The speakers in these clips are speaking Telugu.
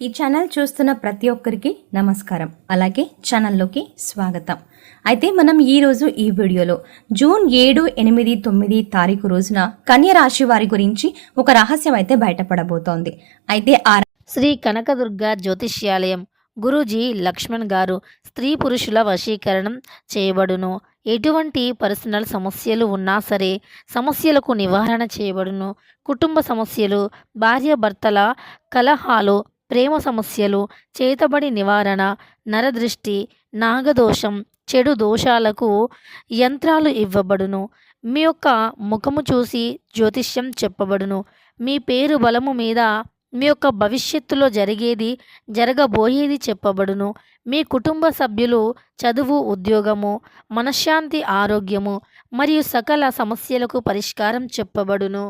ఈ ఛానల్ చూస్తున్న ప్రతి ఒక్కరికి నమస్కారం. అలాగే ఛానల్లోకి స్వాగతం. అయితే మనం ఈరోజు ఈ వీడియోలో జూన్ 7, 8, 9 తారీఖు రోజున కన్య రాశి వారి గురించి ఒక రహస్యం అయితే బయటపడబోతోంది. అయితే శ్రీ కనకదుర్గ జ్యోతిష్యాలయం గురూజీ లక్ష్మణ్ గారు స్త్రీ పురుషుల వశీకరణం చేయబడును. ఎటువంటి పర్సనల్ సమస్యలు ఉన్నా సరే సమస్యలకు నివారణ చేయబడును. కుటుంబ సమస్యలు, భార్యాభర్తల కలహాలు, ప్రేమ సమస్యలు, చేతబడి నివారణ, నరదృష్టి, నాగదోషం, చెడు దోషాలకు యంత్రాలు ఇవ్వబడును. మీ యొక్క ముఖము చూసి జ్యోతిష్యం చెప్పబడును. మీ పేరు బలము మీద మీ యొక్క భవిష్యత్తులో జరగబోయేది చెప్పబడును. మీ కుటుంబ సభ్యులు చదువు, ఉద్యోగము, మనశ్శాంతి, ఆరోగ్యము మరియు సకల సమస్యలకు పరిష్కారం చెప్పబడును.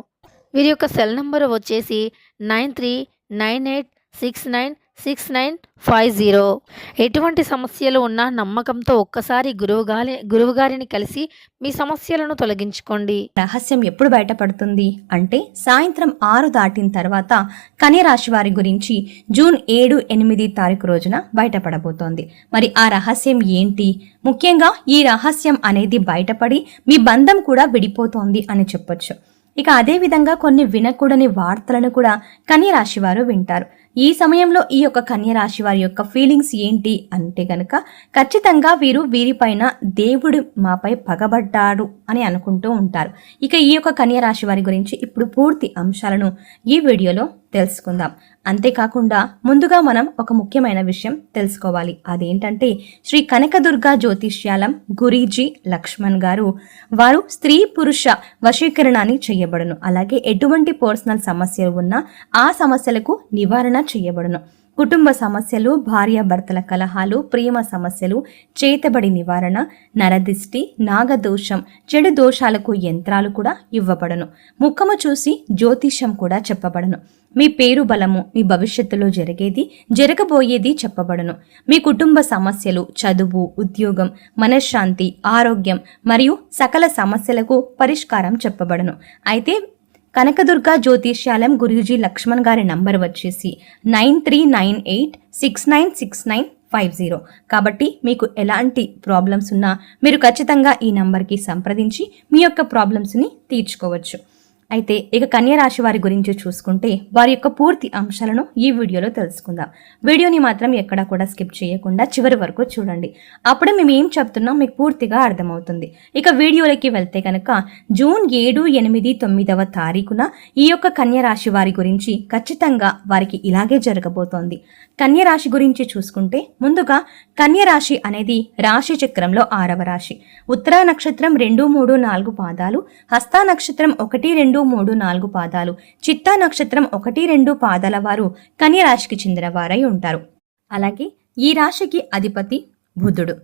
వీరి యొక్క సెల్ నంబర్ వచ్చేసి 9398696950. ఎటువంటి సమస్యలు ఉన్నా నమ్మకంతో ఒక్కసారి గురువుగారిని కలిసి మీ సమస్యలను తొలగించుకోండి. రహస్యం ఎప్పుడు బయటపడుతుంది అంటే సాయంత్రం 6 దాటిన తర్వాత కన్య రాశి వారి గురించి జూన్ 7, 8 తారీఖు రోజున బయటపడబోతోంది. మరి ఆ రహస్యం ఏంటి? ముఖ్యంగా ఈ రహస్యం అనేది బయటపడి మీ బంధం కూడా విడిపోతోంది అని చెప్పొచ్చు. ఇక అదే విధంగా కొన్ని వినకూడని వార్తలను కూడా కన్య రాశి వారు వింటారు. ఈ సమయంలో ఈ యొక్క కన్య రాశి వారి యొక్క ఫీలింగ్స్ ఏంటి అంటే గనక ఖచ్చితంగా వీరిపైన దేవుడు మాపై పగబడ్డాడు అని అనుకుంటూ ఉంటారు. ఇక ఈ యొక్క కన్య రాశి వారి గురించి ఇప్పుడు పూర్తి అంశాలను ఈ వీడియోలో తెలుసుకుందాం. అంతేకాకుండా ముందుగా మనం ఒక ముఖ్యమైన విషయం తెలుసుకోవాలి. అదేంటంటే శ్రీ కనకదుర్గ జ్యోతిష్యాలం గురూజీ లక్ష్మణ్ గారు వారు స్త్రీ పురుష వశీకరణాన్ని చేయబడును. అలాగే ఎటువంటి పర్సనల్ సమస్యలు ఉన్నా ఆ సమస్యలకు నివారణ చేయబడును. కుటుంబ సమస్యలు, భార్యాభర్తల కలహాలు, ప్రేమ సమస్యలు, చేతబడి నివారణ, నరదిష్టి, నాగదోషం, చెడు దోషాలకు యంత్రాలు కూడా ఇవ్వబడును. ముఖము చూసి జ్యోతిష్యం కూడా చెప్పబడును. మీ పేరు బలము, మీ భవిష్యత్తులో జరగబోయేది చెప్పబడును. మీ కుటుంబ సమస్యలు, చదువు, ఉద్యోగం, మనశ్శాంతి, ఆరోగ్యం మరియు సకల సమస్యలకు పరిష్కారం చెప్పబడును. అయితే కనకదుర్గ జ్యోతిష్యాలయం గురూజీ లక్ష్మణ్ గారి నంబర్ వచ్చేసి 9398696950. కాబట్టి మీకు ఎలాంటి ప్రాబ్లమ్స్ ఉన్నా మీరు ఖచ్చితంగా ఈ నంబర్కి సంప్రదించి మీ యొక్క ప్రాబ్లమ్స్ని తీర్చుకోవచ్చు. అయితే ఇక కన్య రాశి వారి గురించి చూసుకుంటే వారి యొక్క పూర్తి అంశాలను ఈ వీడియోలో తెలుసుకుందాం. వీడియోని మాత్రం ఎక్కడా కూడా స్కిప్ చేయకుండా చివరి వరకు చూడండి. అప్పుడే మేము ఏం చెప్తున్నాం మీకు పూర్తిగా అర్థమవుతుంది. ఇక వీడియోలోకి వెళ్తే కనుక జూన్ 7, 8, 9 తారీఖున ఈ యొక్క కన్య రాశి వారి గురించి ఖచ్చితంగా వారికి ఇలాగే జరగబోతోంది. కన్య రాశి గురించి చూసుకుంటే ముందుగా కన్య రాశి అనేది రాశి చక్రంలో 6వ రాశి. ఉత్తరా నక్షత్రం 2, 3, 4 పాదాలు, హస్తా నక్షత్రం 1, 2, 3, 4 పాదాలు, చిత్తా నక్షత్రం 1, 2 పాదాల వారు కన్య రాశికి చెందిన వారై ఉంటారు. అలాగే ఈ రాశికి అధిపతి బుధుడు.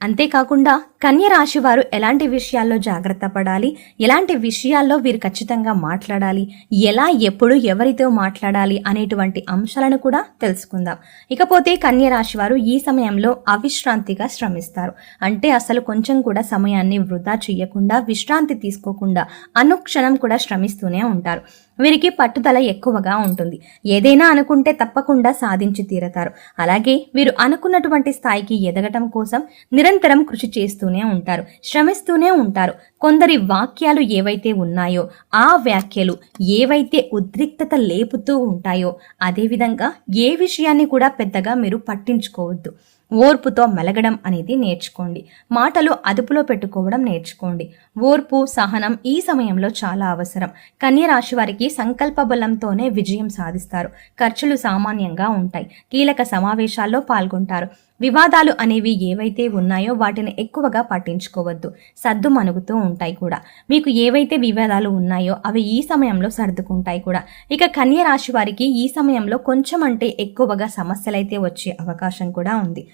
అంతేకాకుండా కన్య రాశి వారు ఎలాంటి విషయాల్లో జాగ్రత్త పడాలి, ఎలాంటి విషయాల్లో వీరు ఖచ్చితంగా మాట్లాడాలి, ఎలా, ఎప్పుడు, ఎవరితో మాట్లాడాలి అనేటువంటి అంశాలను కూడా తెలుసుకుందాం. ఇకపోతే కన్య రాశి వారు ఈ సమయంలో అవిశ్రాంతిగా శ్రమిస్తారు. అంటే అసలు కొంచెం కూడా సమయాన్ని వృధా చేయకుండా, విశ్రాంతి తీసుకోకుండా అనుక్షణం కూడా శ్రమిస్తూనే ఉంటారు. వీరికి పట్టుదల ఎక్కువగా ఉంటుంది. ఏదైనా అనుకుంటే తప్పకుండా సాధించి తీరతారు. అలాగే వీరు అనుకున్నటువంటి స్థాయికి ఎదగటం కోసం నిరంతరం కృషి చేస్తూనే ఉంటారు, శ్రమిస్తూనే ఉంటారు. కొందరి వాక్యాలు ఏవైతే ఉన్నాయో ఆ వ్యాఖ్యలు ఏవైతే ఉద్రిక్తత లేపుతూ ఉంటాయో అదేవిధంగా ఏ విషయాన్ని కూడా పెద్దగా మీరు పట్టించుకోవద్దు. ఓర్పుతో మెలగడం అనేది నేర్చుకోండి. మాటలు అదుపులో పెట్టుకోవడం నేర్చుకోండి. ఓర్పు, సహనం ఈ సమయంలో చాలా అవసరం. కన్య రాశి వారికి సంకల్ప బలంతోనే విజయం సాధిస్తారు. ఖర్చులు సామాన్యంగా ఉంటాయి. కీలక సమావేశాల్లో పాల్గొంటారు. వివాదాలు అనేవి ఏవైతే ఉన్నాయో వాటిని ఎక్కువగా పట్టించుకోవద్దు. సర్దు మణుగుతూ ఉంటాయి కూడా. మీకు ఏవైతే వివాదాలు ఉన్నాయో అవి ఈ సమయంలో సర్దుకుంటాయి కూడా. ఇక కన్య రాశి వారికి ఈ సమయంలో కొంచెం అంటే ఎక్కువగా సమస్యలైతే వచ్చే అవకాశం కూడా ఉంది.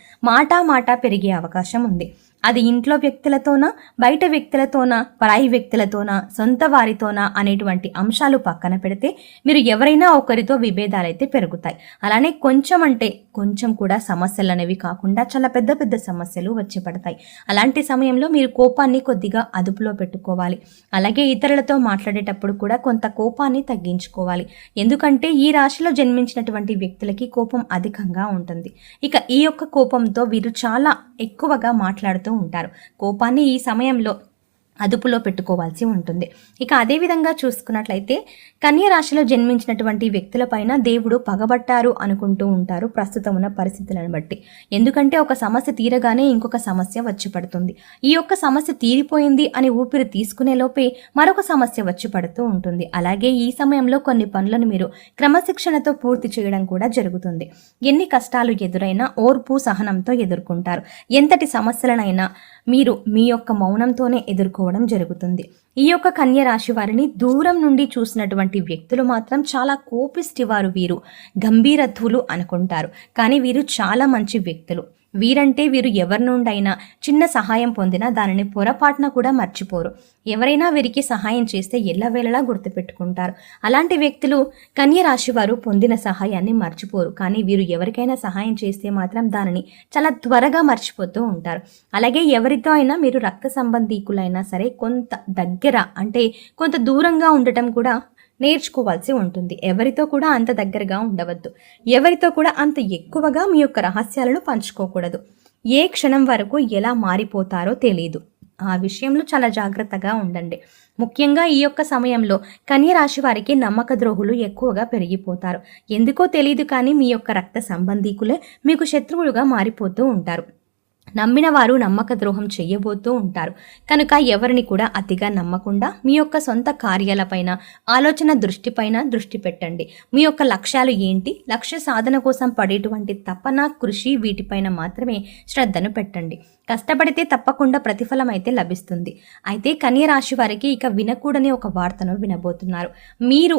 మాట పెరిగే అవకాశం ఉంది. అది ఇంట్లో వ్యక్తులతోనా, బయట వ్యక్తులతోనా, పరాయి వ్యక్తులతోనా, సొంత వారితోనా అనేటువంటి అంశాలు పక్కన పెడితే మీరు ఎవరైనా ఒకరితో విభేదాలైతే పెరుగుతాయి. అలానే కొంచెం అంటే కొంచెం కూడా సమస్యలు అనేవి కాకుండా చాలా పెద్ద పెద్ద సమస్యలు వచ్చి పడతాయి. అలాంటి సమయంలో మీరు కోపాన్ని కొద్దిగా అదుపులో పెట్టుకోవాలి. అలాగే ఇతరులతో మాట్లాడేటప్పుడు కూడా కొంత కోపాన్ని తగ్గించుకోవాలి. ఎందుకంటే ఈ రాశిలో జన్మించినటువంటి వ్యక్తులకి కోపం అధికంగా ఉంటుంది. ఇక ఈ యొక్క కోపంతో వీరు చాలా ఎక్కువగా మాట్లాడుతూ ఉంటారు. కోపాన్ని ఈ సమయంలో అదుపులో పెట్టుకోవాల్సి ఉంటుంది. ఇక అదేవిధంగా చూసుకున్నట్లయితే కన్య రాశిలో జన్మించినటువంటి వ్యక్తులపైన దేవుడు పగబట్టారు అనుకుంటూ ఉంటారు ప్రస్తుతం ఉన్న పరిస్థితులను బట్టి. ఎందుకంటే ఒక సమస్య తీరగానే ఇంకొక సమస్య వచ్చి పడుతుంది. ఈ యొక్క సమస్య తీరిపోయింది అని ఊపిరి తీసుకునే లోపే మరొక సమస్య వచ్చి పడుతూ ఉంటుంది. అలాగే ఈ సమయంలో కొన్ని పనులను మీరు క్రమశిక్షణతో పూర్తి చేయడం కూడా జరుగుతుంది. ఎన్ని కష్టాలు ఎదురైనా ఓర్పు సహనంతో ఎదుర్కొంటారు. ఎంతటి సమస్యలనైనా మీరు మీ యొక్క మౌనంతోనే ఎదుర్కోవడం జరుగుతుంది. ఈ యొక్క కన్య రాశి వారిని దూరం నుండి చూసినటువంటి వ్యక్తులు మాత్రం చాలా కోపిష్టి వారు, వీరు గంభీరత్వులు అనుకుంటారు. కానీ వీరు చాలా మంచి వ్యక్తులు. వీరంటే వీరు ఎవరి నుండైనా చిన్న సహాయం పొందినా దానిని పొరపాటున కూడా మర్చిపోరు. ఎవరైనా వీరికి సహాయం చేస్తే ఎల్లవేళలా గుర్తుపెట్టుకుంటారు. అలాంటి వ్యక్తులు కన్య రాశి వారు పొందిన సహాయాన్ని మర్చిపోరు. కానీ వీరు ఎవరికైనా సహాయం చేస్తే మాత్రం దానిని చాలా త్వరగా మర్చిపోతూ ఉంటారు. అలాగే ఎవరితో అయినా మీరు రక్త సంబంధీకులైనా సరే కొంత దగ్గర అంటే కొంత దూరంగా ఉండటం కూడా నేర్చుకోవాల్సి ఉంటుంది. ఎవరితో కూడా అంత దగ్గరగా ఉండవద్దు. ఎవరితో కూడా అంత ఎక్కువగా మీ యొక్క రహస్యాలను పంచుకోకూడదు. ఏ క్షణం వరకు ఎలా మారిపోతారో తెలియదు. ఆ విషయంలో చాలా జాగ్రత్తగా ఉండండి. ముఖ్యంగా ఈ యొక్క సమయంలో కన్య రాశి వారికి నమ్మక ద్రోహులు ఎక్కువగా పెరిగిపోతారు. ఎందుకో తెలియదు కానీ మీ యొక్క రక్త సంబంధీకులే మీకు శత్రువులుగా మారిపోతూ ఉంటారు. నమ్మిన వారు నమ్మక ద్రోహం చెయ్యబోతూ ఉంటారు. కనుక ఎవరిని కూడా అతిగా నమ్మకుండా మీ యొక్క సొంత కార్యాలపైన, ఆలోచన దృష్టిపైన దృష్టి పెట్టండి. మీ యొక్క లక్ష్యాలు ఏంటి, లక్ష్య సాధన కోసం పడేటువంటి తపన, కృషి వీటిపైన మాత్రమే శ్రద్ధను పెట్టండి. కష్టపడితే తప్పకుండా ప్రతిఫలం అయితే లభిస్తుంది. అయితే కన్య రాశి వారికి ఇక వినకూడని ఒక వార్తను వినబోతున్నారు. మీరు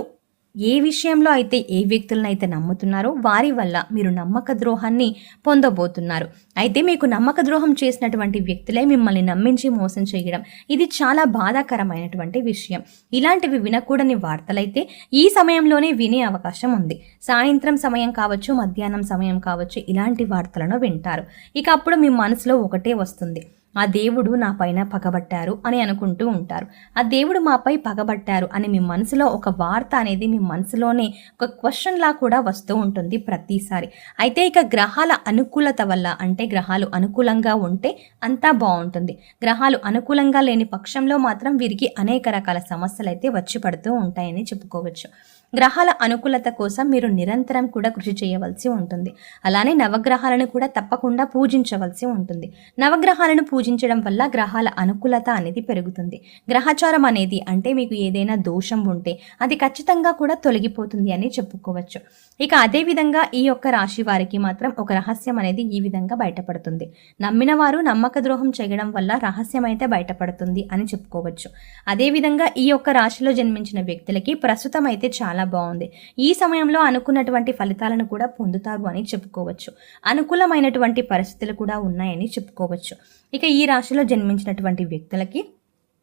ఏ విషయంలో అయితే ఏ వ్యక్తులనైతే నమ్ముతున్నారో వారి వల్ల మీరు నమ్మక ద్రోహాన్ని పొందబోతున్నారు. అయితే మీకు నమ్మక ద్రోహం చేసినటువంటి వ్యక్తులే మిమ్మల్ని నమ్మించి మోసం చేయడం, ఇది చాలా బాధాకరమైనటువంటి విషయం. ఇలాంటివి వినకూడని వార్తలైతే ఈ సమయంలోనే వినే అవకాశం ఉంది. సాయంత్రం సమయం కావచ్చు, మధ్యాహ్నం సమయం కావచ్చు, ఇలాంటి వార్తలను వింటారు. ఇక అప్పుడు మీ మనసులో ఒకటే వస్తుంది, ఆ దేవుడు నా పైన పగబట్టారు అని అనుకుంటూ ఉంటారు. ఆ దేవుడు మాపై పగబట్టారు అని మీ మనసులో ఒక వార్త అనేది మీ మనసులోనే ఒక క్వశ్చన్ లా కూడా వస్తూ ఉంటుంది ప్రతిసారి. అయితే ఇక గ్రహాల అనుకూలత వల్ల, అంటే గ్రహాలు అనుకూలంగా ఉంటే అంతా బాగుంటుంది. గ్రహాలు అనుకూలంగా లేని పక్షంలో మాత్రం వీరికి అనేక రకాల సమస్యలు అయితే వచ్చి పడుతూ ఉంటాయని చెప్పుకోవచ్చు. గ్రహాల అనుకూలత కోసం మీరు నిరంతరం కూడా కృషి చేయవలసి ఉంటుంది. అలానే నవగ్రహాలను కూడా తప్పకుండా పూజించవలసి ఉంటుంది. నవగ్రహాలను పూజించడం వల్ల గ్రహాల అనుకూలత అనేది పెరుగుతుంది. గ్రహచారం అనేది అంటే మీకు ఏదైనా దోషం ఉంటే అది ఖచ్చితంగా కూడా తొలగిపోతుంది అని చెప్పుకోవచ్చు. ఇక అదేవిధంగా ఈ యొక్క రాశి వారికి మాత్రం ఒక రహస్యం అనేది ఈ విధంగా బయటపడుతుంది. నమ్మిన వారు నమ్మక ద్రోహం చేయడం వల్ల రహస్యం అయితే బయటపడుతుంది అని చెప్పుకోవచ్చు. అదేవిధంగా ఈ యొక్క రాశిలో జన్మించిన వ్యక్తులకి ప్రస్తుతం అయితే చాలా బాగుంది. ఈ సమయంలో అనుకున్నటువంటి ఫలితాలను కూడా పొందుతారు అని చెప్పుకోవచ్చు. అనుకూలమైనటువంటి పరిస్థితులు కూడా ఉన్నాయని చెప్పుకోవచ్చు. ఇక ఈ రాశిలో జన్మించినటువంటి వ్యక్తులకి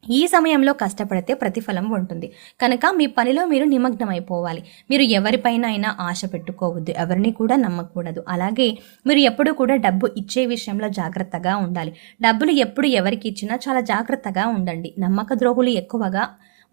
ఈ సమయంలో కష్టపడితే ప్రతిఫలం ఉంటుంది. కనుక మీ పనిలో మీరు నిమగ్నమైపోవాలి. మీరు ఎవరిపైన అయినా ఆశ పెట్టుకోవద్దు, ఎవరిని కూడా నమ్మకూడదు. అలాగే మీరు ఎప్పుడు కూడా డబ్బు ఇచ్చే విషయంలో జాగ్రత్తగా ఉండాలి. డబ్బులు ఎప్పుడు ఎవరికి ఇచ్చినా చాలా జాగ్రత్తగా ఉండండి. నమ్మక ద్రోహులు ఎక్కువగా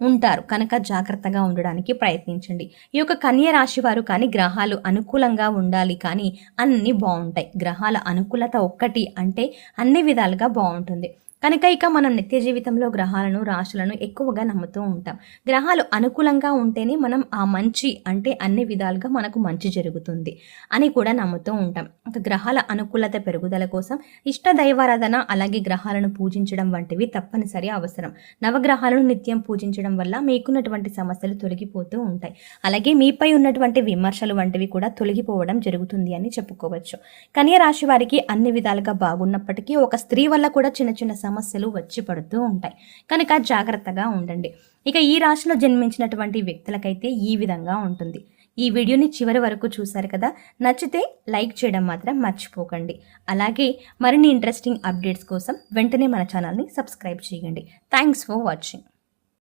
ఉంటారు కనుక జాగ్రత్తగా ఉండడానికి ప్రయత్నించండి. ఈ యొక్క కన్య రాశి వారు కానీ గ్రహాలు అనుకూలంగా ఉండాలి, కానీ అన్నీ బాగుంటాయి. గ్రహాల అనుకూలత ఒక్కటి అంటే అన్ని విధాలుగా బాగుంటుంది. కనుక ఇక మనం నిత్య జీవితంలో గ్రహాలను, రాశులను ఎక్కువగా నమ్ముతూ ఉంటాం. గ్రహాలు అనుకూలంగా ఉంటేనే మనం ఆ మంచి అంటే అన్ని విధాలుగా మనకు మంచి జరుగుతుంది అని కూడా నమ్ముతూ ఉంటాం. ఒక గ్రహాల అనుకూలత పెరుగుదల కోసం ఇష్ట దైవారాధన, అలాగే గ్రహాలను పూజించడం వంటివి తప్పనిసరి అవసరం. నవగ్రహాలను నిత్యం పూజించడం వల్ల మీకున్నటువంటి సమస్యలు తొలగిపోతూ ఉంటాయి. అలాగే మీపై ఉన్నటువంటి విమర్శలు వంటివి కూడా తొలగిపోవడం జరుగుతుంది అని చెప్పుకోవచ్చు. కన్య రాశి వారికి అన్ని విధాలుగా బాగున్నప్పటికీ ఒక స్త్రీ వల్ల కూడా చిన్న చిన్న సమస్యలు వచ్చి పడుతూ ఉంటాయి కనుక జాగ్రత్తగా ఉండండి. ఇక ఈ రాశిలో జన్మించినటువంటి వ్యక్తులకైతే ఈ విధంగా ఉంటుంది. ఈ వీడియోని చివరి వరకు చూశారు కదా, నచ్చితే లైక్ చేయడం మాత్రం మర్చిపోకండి. అలాగే మరిన్ని ఇంట్రెస్టింగ్ అప్డేట్స్ కోసం వెంటనే మన ఛానల్ని సబ్స్క్రైబ్ చేయండి. Thanks for watching.